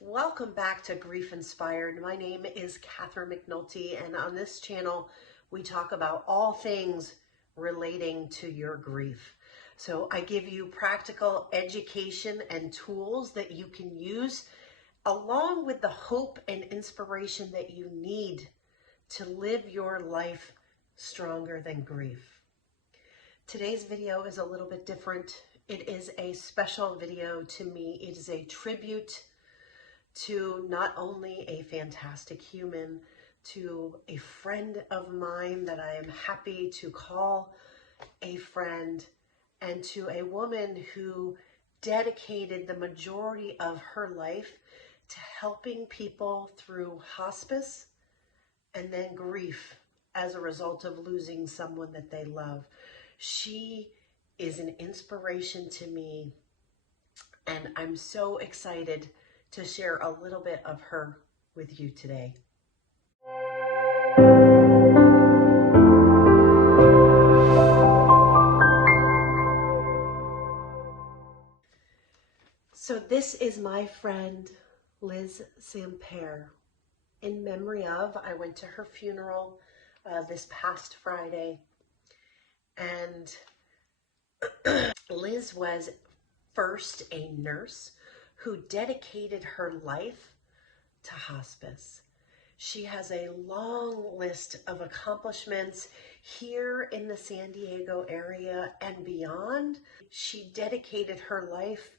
Welcome back to Grief Inspired. My name is Catherine McNulty, and on this channel, we talk about all things relating to your grief. So I give you practical education and tools that you can use along with the hope and inspiration that you need to live your life stronger than grief. Today's video is a little bit different. It is a special video to me. It is a tribute to not only a fantastic human, to a friend of mine that I am happy to call a friend, and to a woman who dedicated the majority of her life to helping people through hospice and then grief as a result of losing someone that they love. She is an inspiration to me, and I'm so excited to share a little bit of her with you today. So this is my friend, Liz Sampair. In memory of, I went to her funeral this past Friday, and Liz was first a nurse who dedicated her life to hospice. She has a long list of accomplishments here in the San Diego area and beyond. She dedicated her life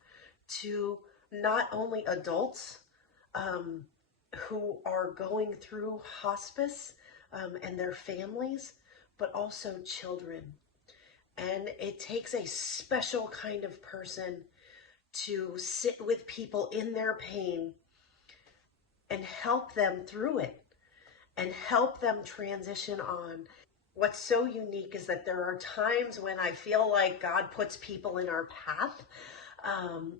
to not only adults who are going through hospice and their families, but also children. And it takes a special kind of person to sit with people in their pain and help them through it and help them transition on. What's so unique is that there are times when I feel like God puts people in our path,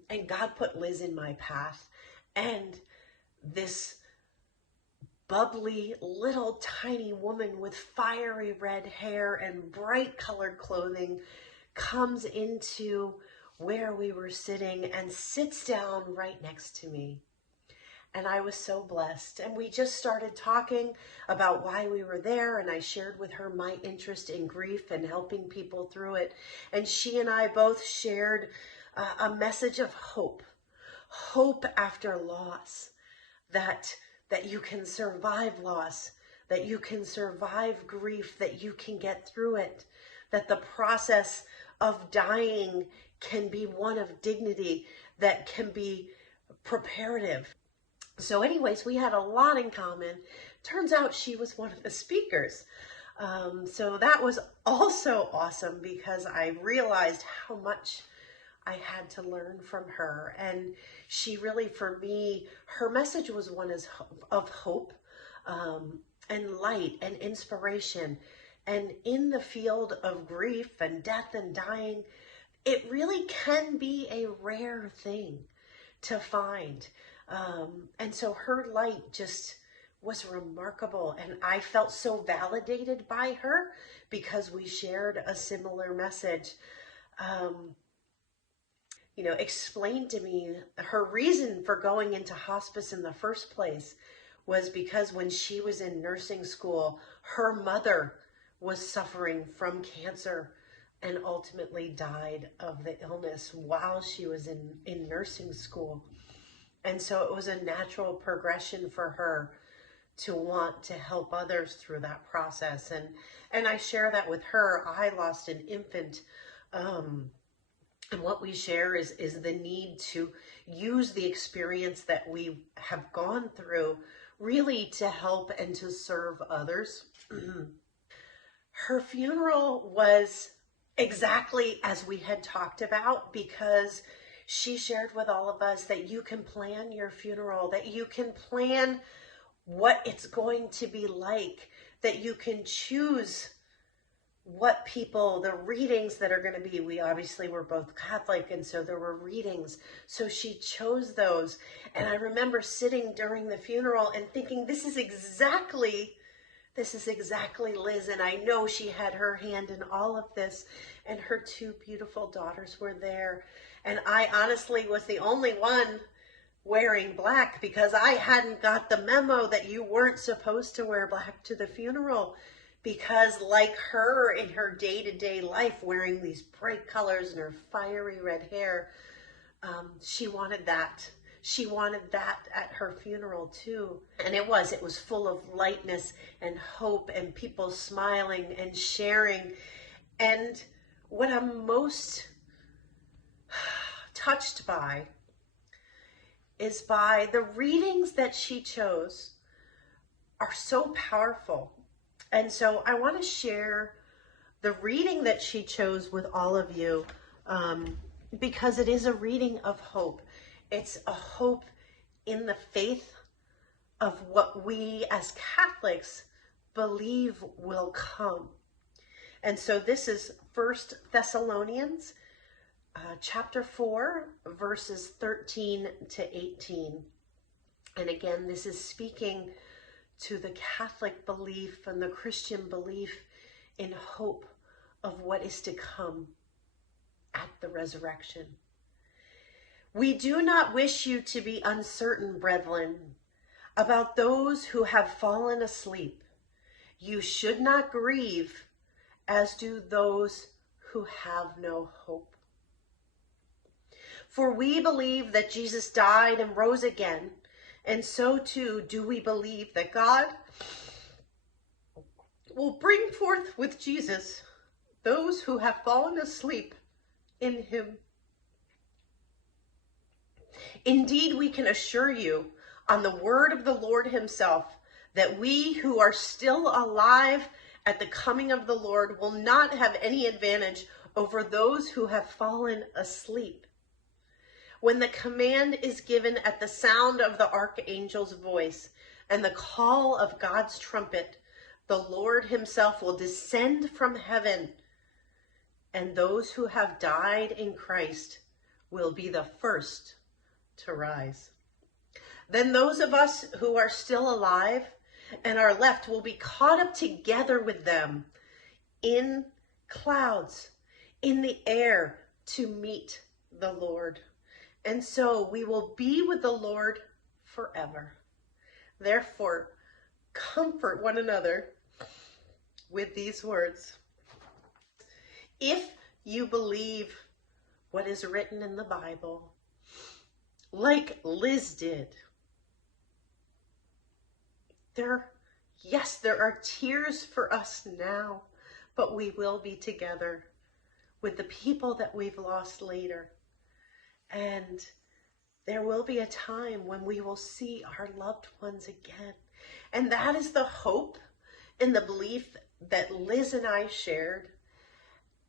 and God put Liz in my path, and this bubbly little tiny woman with fiery red hair and bright colored clothing comes into where we were sitting and sits down right next to me. And I was so blessed. And we just started talking about why we were there, and I shared with her my interest in grief and helping people through it. And she and I both shared a message of hope after loss, that you can survive loss, that you can survive grief, that you can get through it, that the process of dying can be one of dignity, that can be preparative. So anyways, we had a lot in common. Turns out she was one of the speakers. So that was also awesome because I realized how much I had to learn from her. And she really, for me, her message was one of hope and light and inspiration. And in the field of grief and death and dying, it really can be a rare thing to find. And so her light just was remarkable. And I felt so validated by her because we shared a similar message. Explained to me her reason for going into hospice in the first place was because when she was in nursing school, her mother was suffering from cancer and ultimately died of the illness while she was in nursing school. And so it was a natural progression for her to want to help others through that process. And I share that with her. I lost an infant, and what we share is the need to use the experience that we have gone through really to help and to serve others. Her funeral was exactly as we had talked about, because she shared with all of us that you can plan your funeral, that you can plan what it's going to be like, that you can choose what people, the readings that are going to be. We obviously were both Catholic, and so there were readings. So she chose those. And I remember sitting during the funeral and thinking, this is exactly Liz. And I know she had her hand in all of this, and her two beautiful daughters were there. And I honestly was the only one wearing black because I hadn't got the memo that you weren't supposed to wear black to the funeral. Because like her in her day-to-day life, wearing these bright colors and her fiery red hair, she wanted that. She wanted that at her funeral too. And it was full of lightness and hope and people smiling and sharing. And what I'm most touched by is by the readings that she chose are so powerful. And so I want to share the reading that she chose with all of you, because it is a reading of hope. It's a hope in the faith of what we as Catholics believe will come. And so this is 1 Thessalonians chapter 4, verses 13 to 18. And again, this is speaking to the Catholic belief and the Christian belief in hope of what is to come at the resurrection. We do not wish you to be uncertain, brethren, about those who have fallen asleep. You should not grieve, as do those who have no hope. For we believe that Jesus died and rose again, and so too do we believe that God will bring forth with Jesus those who have fallen asleep in him. Indeed, we can assure you on the word of the Lord himself that we who are still alive at the coming of the Lord will not have any advantage over those who have fallen asleep. When the command is given at the sound of the archangel's voice and the call of God's trumpet, the Lord himself will descend from heaven, and those who have died in Christ will be the first to rise. Then those of us who are still alive and are left will be caught up together with them in clouds, in the air, to meet the Lord. And so we will be with the Lord forever. Therefore, comfort one another with these words. If you believe what is written in the Bible, like Liz did, there are tears for us now, but we will be together with the people that we've lost later. And there will be a time when we will see our loved ones again. And that is the hope and the belief that Liz and I shared.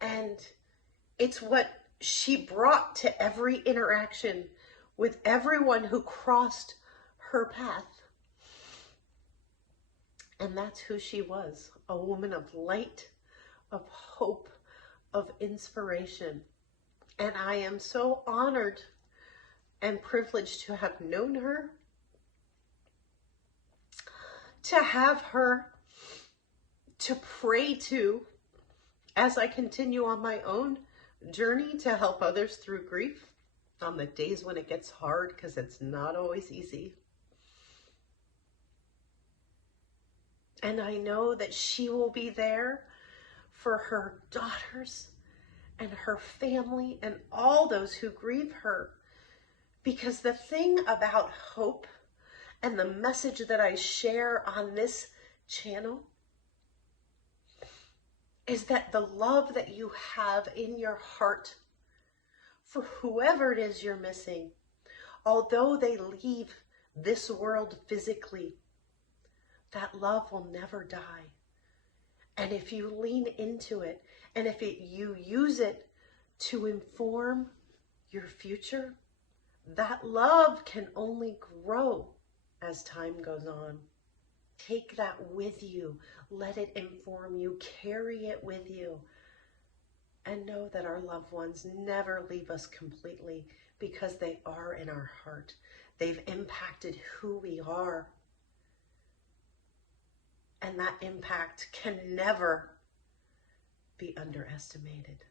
And it's what she brought to every interaction with everyone who crossed her path. And that's who she was, a woman of light, of hope, of inspiration. And I am so honored and privileged to have known her, to have her to pray to as I continue on my own journey to help others through grief on the days when it gets hard, because it's not always easy. And I know that she will be there for her daughters and her family and all those who grieve her. Because the thing about hope and the message that I share on this channel is that the love that you have in your heart for whoever it is you're missing, although they leave this world physically, that love will never die. And if you lean into it, and if you use it to inform your future, that love can only grow as time goes on. Take that with you. Let it inform you. Carry it with you. And know that our loved ones never leave us completely, because they are in our heart. They've impacted who we are. And that impact can never be underestimated.